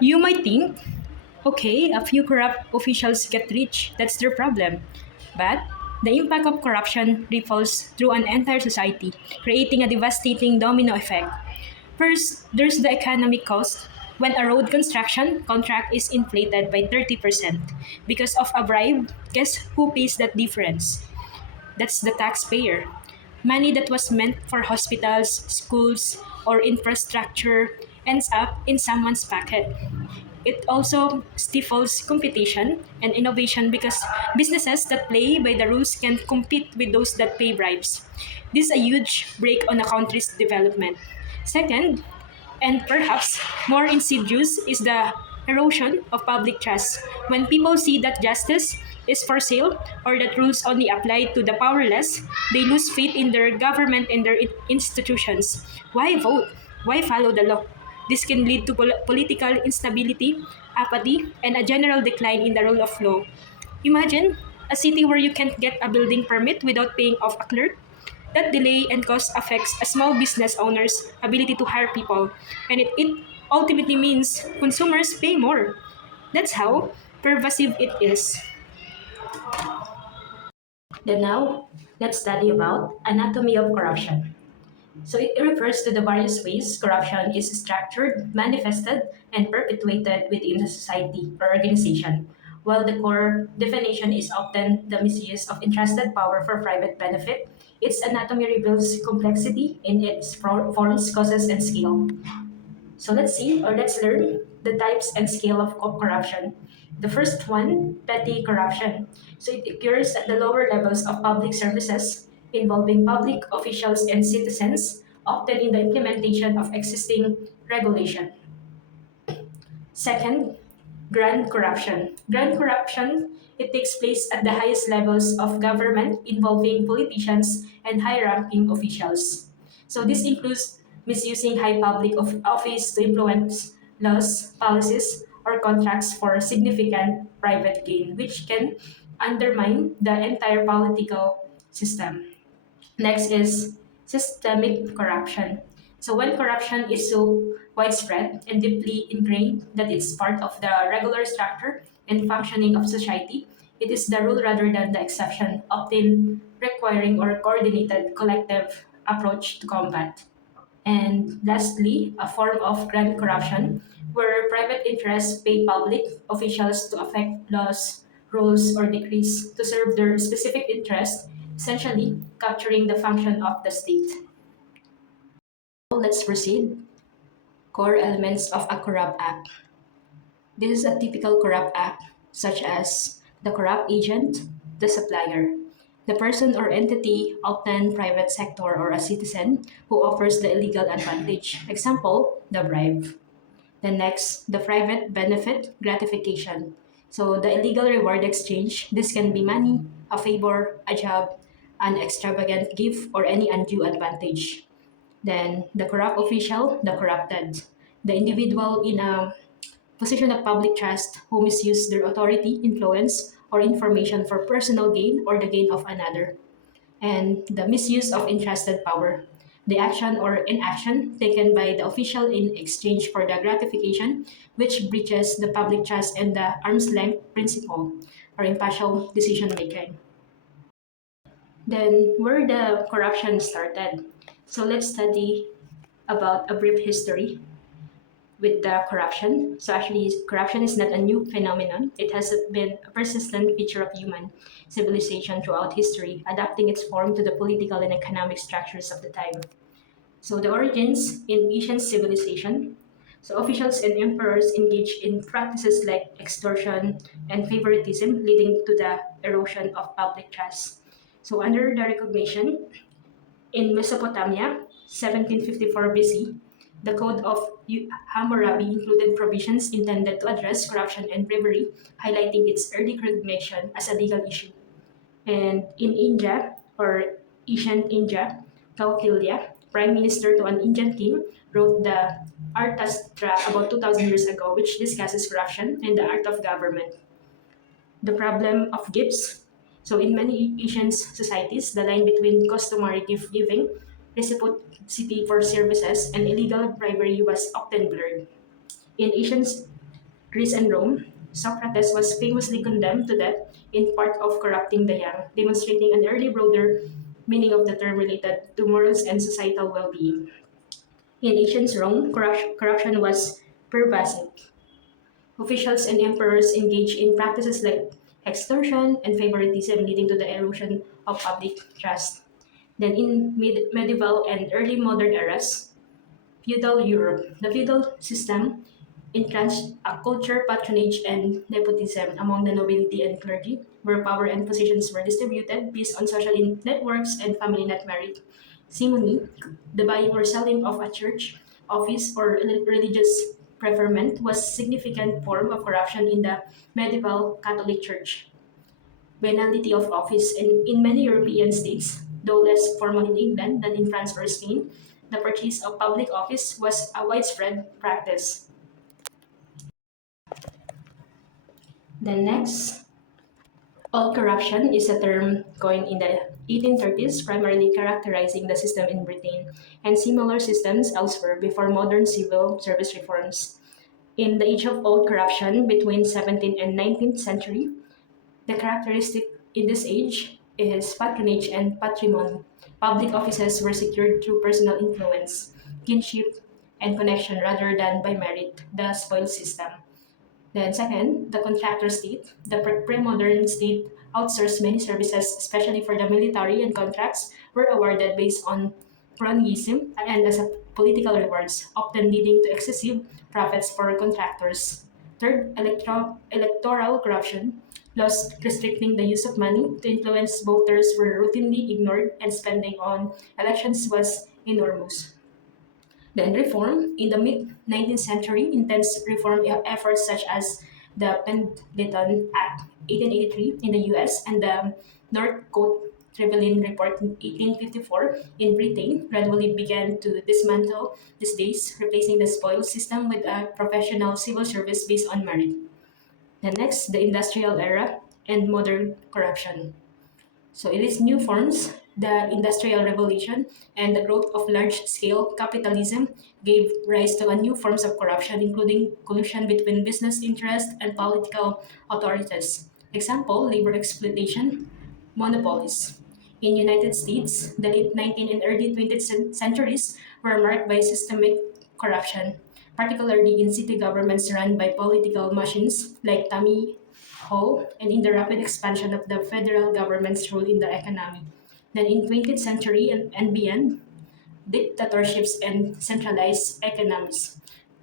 You might think, okay, a few corrupt officials get rich, that's their problem. But the impact of corruption ripples through an entire society, creating a devastating domino effect. First, there's the economic cost. When a road construction contract is inflated by 30% because of a bribe, guess who pays that difference? That's the taxpayer. Money that was meant for hospitals, schools, or infrastructure ends up in someone's pocket. It also stifles competition and innovation because businesses that play by the rules can compete with those that pay bribes. This is a huge break on a country's development. Second, and perhaps more insidious, is the erosion of public trust. When people see that justice is for sale or that rules only apply to the powerless, they lose faith in their government and their institutions. Why vote? Why follow the law? This can lead to political instability, apathy, and a general decline in the rule of law. Imagine a city where you can't get a building permit without paying off a clerk. That delay and cost affects a small business owner's ability to hire people, and it ultimately means consumers pay more. That's how pervasive it is. Then now, let's study about anatomy of corruption. So it refers to the various ways corruption is structured, manifested, and perpetuated within a society or organization. While the core definition is often the misuse of entrusted power for private benefit, its anatomy reveals complexity in its forms, causes, and scale. So let's see or let's learn the types and scale of corruption. The first one, petty corruption. So it occurs at the lower levels of public services, involving public officials and citizens, often in the implementation of existing regulation. Second, grand corruption. Grand corruption, it takes place at the highest levels of government, involving politicians and high-ranking officials. So this includes misusing high public office to influence laws, policies, or contracts for significant private gain, which can undermine the entire political system. Next is systemic corruption. So when corruption is so widespread and deeply ingrained that it's part of the regular structure and functioning of society, it is the rule rather than the exception, often requiring or coordinated collective approach to combat. And lastly, a form of grand corruption where private interests pay public officials to affect laws, rules, or decrees to serve their specific interest, essentially capturing the function of the state. Let's proceed. Core elements of a corrupt act. This is a typical corrupt act, such as the corrupt agent, the supplier, the person or entity, often private sector or a citizen, who offers the illegal advantage. Example, the bribe. The next, the private benefit gratification. So the illegal reward exchange, this can be money, a favor, a job, an extravagant gift, or any undue advantage. Then the corrupt official, the corrupted. The individual in a position of public trust who misuse their authority, influence, or information for personal gain or the gain of another. And the misuse of entrusted power, the action or inaction taken by the official in exchange for the gratification, which breaches the public trust and the arm's length principle or impartial decision making. Then, where the corruption started. So, let's study about a brief history with the corruption. So actually, corruption is not a new phenomenon. It has been a persistent feature of human civilization throughout history, adapting its form to the political and economic structures of the time. So the origins in ancient civilization. So officials and emperors engaged in practices like extortion and favoritism, leading to the erosion of public trust. So under the recognition, in Mesopotamia, 1754 BC, the Code of Hammurabi included provisions intended to address corruption and bribery, highlighting its early recognition as a legal issue. And in India, or ancient India, Kautilya, prime minister to an Indian king, wrote the Arthashastra about 2000 years ago, which discusses corruption and the art of government. The problem of gifts. So, in many Asian societies, the line between customary gift giving, reciprocity for services, and illegal bribery was often blurred. In Asian Greece and Rome, Socrates was famously condemned to death in part of corrupting the young, demonstrating an early broader meaning of the term related to morals and societal well being. In ancient Rome, corruption was pervasive. Officials and emperors engaged in practices like extortion and favoritism, leading to the erosion of public trust. Then, in medieval and early modern eras, feudal Europe, the feudal system entrenched a culture, patronage, and nepotism among the nobility and clergy, where power and positions were distributed based on social networks and family net merit. Simony, the buying or selling of a church, office, or religious preferment, was a significant form of corruption in the medieval Catholic Church. Venality of office in many European states, though less formal in England than in France or Spain, the purchase of public office was a widespread practice. The next, all corruption is a term coined in the 1830s, primarily characterizing the system in Britain and similar systems elsewhere before modern civil service reforms. In the age of old corruption between 17th and 19th century, the characteristic in this age is patronage and patrimony. Public offices were secured through personal influence, kinship, and connection rather than by merit, the spoils system. Then second, the contractor state. The pre-modern state outsourced many services, especially for the military, and contracts were awarded based on cronyism and as a political rewards, often leading to excessive profits for contractors. Third, electoral corruption. Laws restricting the use of money to influence voters were routinely ignored, and spending on elections was enormous. Then reform. In the mid-19th century, intense reform efforts such as the Pendleton Act 1883 in the US and the Northcote-Trevelyan Report in 1854 in Britain gradually began to dismantle these days, replacing the spoils system with a professional civil service based on merit. The next, the industrial era and modern corruption. So it is new forms. The Industrial Revolution and the growth of large-scale capitalism gave rise to a new forms of corruption, including collusion between business interests and political authorities. Example, labor exploitation, monopolies. In United States, the late 19th and early 20th centuries were marked by systemic corruption, particularly in city governments run by political machines like Tammany Hall and in the rapid expansion of the federal government's role in the economy. Then in 20th century and beyond, dictatorships and centralized economies,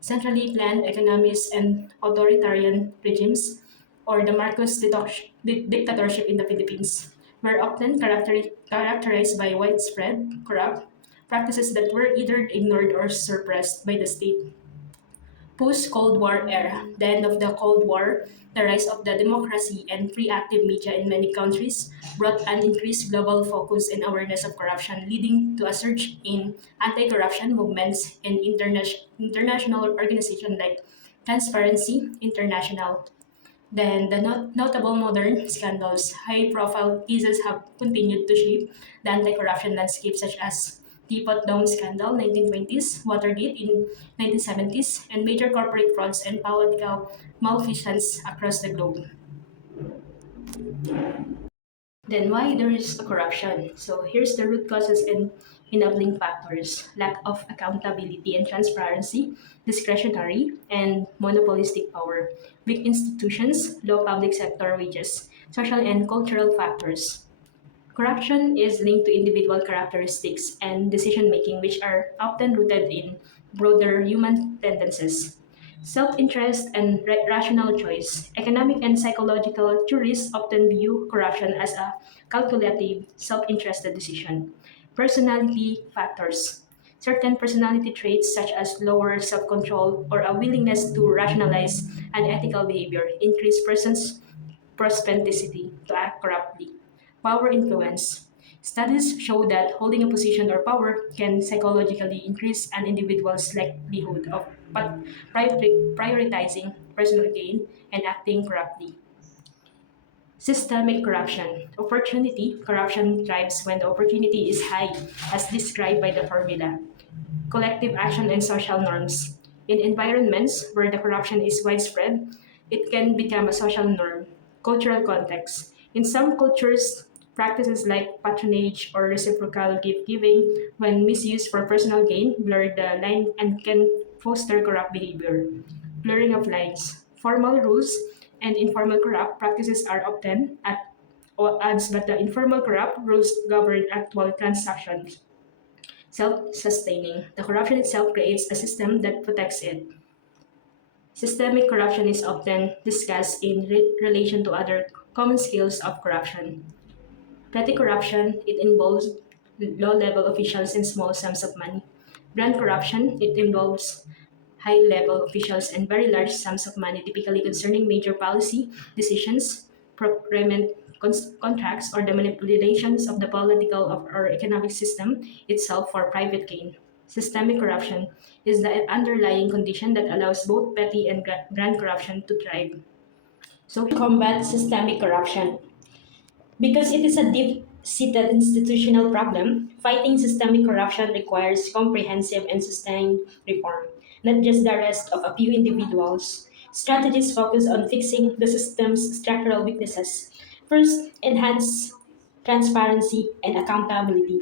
centrally planned economies and authoritarian regimes, or the Marcos dictatorship in the Philippines, were often characterized by widespread corrupt practices that were either ignored or suppressed by the state. Post-Cold War era, the end of the Cold War, the rise of the democracy and free active media in many countries brought an increased global focus and awareness of corruption, leading to a surge in anti-corruption movements and international organizations like Transparency International. Then the notable modern scandals, high-profile cases have continued to shape the anti-corruption landscape, such as Teapot Dome scandal, 1920s, Watergate in 1970s, and major corporate frauds and political malfeasance across the globe. Then why there is a corruption? So here's the root causes and enabling factors: lack of accountability and transparency, discretionary and monopolistic power, weak institutions, low public sector wages, social and cultural factors. Corruption is linked to individual characteristics and decision making, which are often rooted in broader human tendencies. Self interest and rational choice. Economic and psychological theorists often view corruption as a calculative, self interested decision. Personality factors. Certain personality traits, such as lower self control or a willingness to rationalize unethical behavior, increase persons' propensity to act corruptly. Power influence. Studies show that holding a position or power can psychologically increase an individual's likelihood of prioritizing personal gain and acting corruptly. Systemic corruption. Opportunity corruption thrives when the opportunity is high, as described by the formula. Collective action and social norms. In environments where the corruption is widespread, it can become a social norm. Cultural context. In some cultures, practices like patronage or reciprocal gift giving, when misused for personal gain, blur the line and can foster corrupt behavior. Blurring of lines. Formal rules and informal corrupt practices are often at odds, but the informal corrupt rules govern actual transactions. Self-sustaining. The corruption itself creates a system that protects it. Systemic corruption is often discussed in relation to other common scales of corruption. Petty corruption, it involves low-level officials and small sums of money. Grand corruption, it involves high-level officials and very large sums of money, typically concerning major policy decisions, procurement contracts, or the manipulations of the political or economic system itself for private gain. Systemic corruption is the underlying condition that allows both petty and grand corruption to thrive. So, combat systemic corruption. Because it is a deep seated institutional problem, fighting systemic corruption requires comprehensive and sustained reform, not just the arrest of a few individuals. Strategies focus on fixing the system's structural weaknesses. First, enhance transparency and accountability.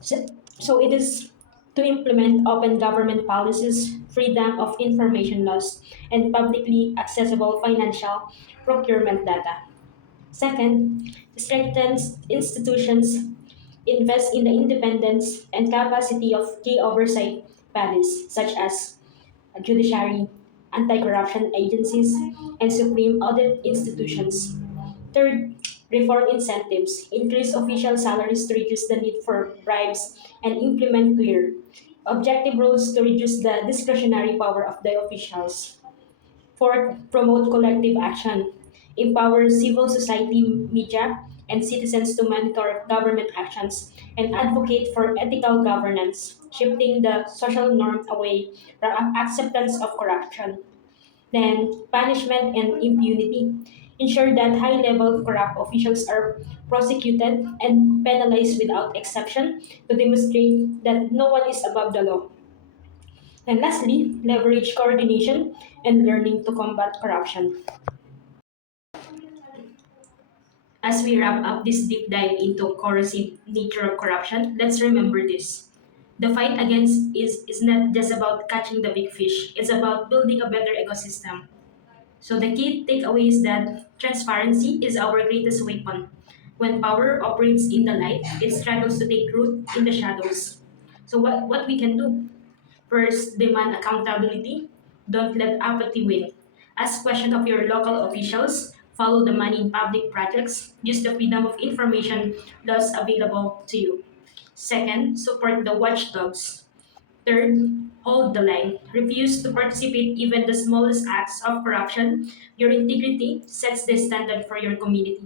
So, so it is to implement open government policies, freedom of information laws, and publicly accessible financial procurement data. Second, strengthens institutions, invest in the independence and capacity of key oversight bodies such as judiciary, anti-corruption agencies, and supreme audit institutions. Third, reform incentives, increase official salaries to reduce the need for bribes, and implement clear, objective rules to reduce the discretionary power of the officials. Fourth, promote collective action. Empower civil society, media, and citizens to monitor government actions and advocate for ethical governance, shifting the social norm away from acceptance of corruption. Then, punishment and impunity. Ensure that high level corrupt officials are prosecuted and penalized without exception to demonstrate that no one is above the law. And lastly, leverage coordination and learning to combat corruption. As we wrap up this deep dive into corrosive nature of corruption, let's remember this. The fight against is not just about catching the big fish, it's about building a better ecosystem. So the key takeaway is that transparency is our greatest weapon. When power operates in the light, it struggles to take root in the shadows. So what we can do? First, demand accountability. Don't let apathy win. Ask questions of your local officials. Follow the money in public projects. Use the freedom of information laws available to you. Second, support the watchdogs. Third, hold the line. Refuse to participate even the smallest acts of corruption. Your integrity sets the standard for your community.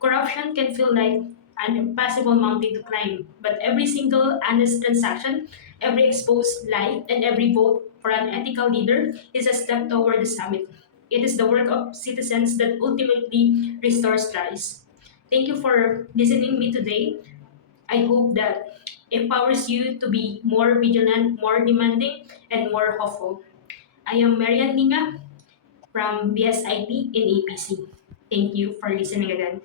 Corruption can feel like an impossible mountain to climb, but every single honest transaction, every exposed lie, and every vote for an ethical leader is a step toward the summit. It is the work of citizens that ultimately restores trust. Thank you for listening to me today. I hope that empowers you to be more vigilant, more demanding, and more hopeful. I am Marian Ninga from BSIT in APC. Thank you for listening again.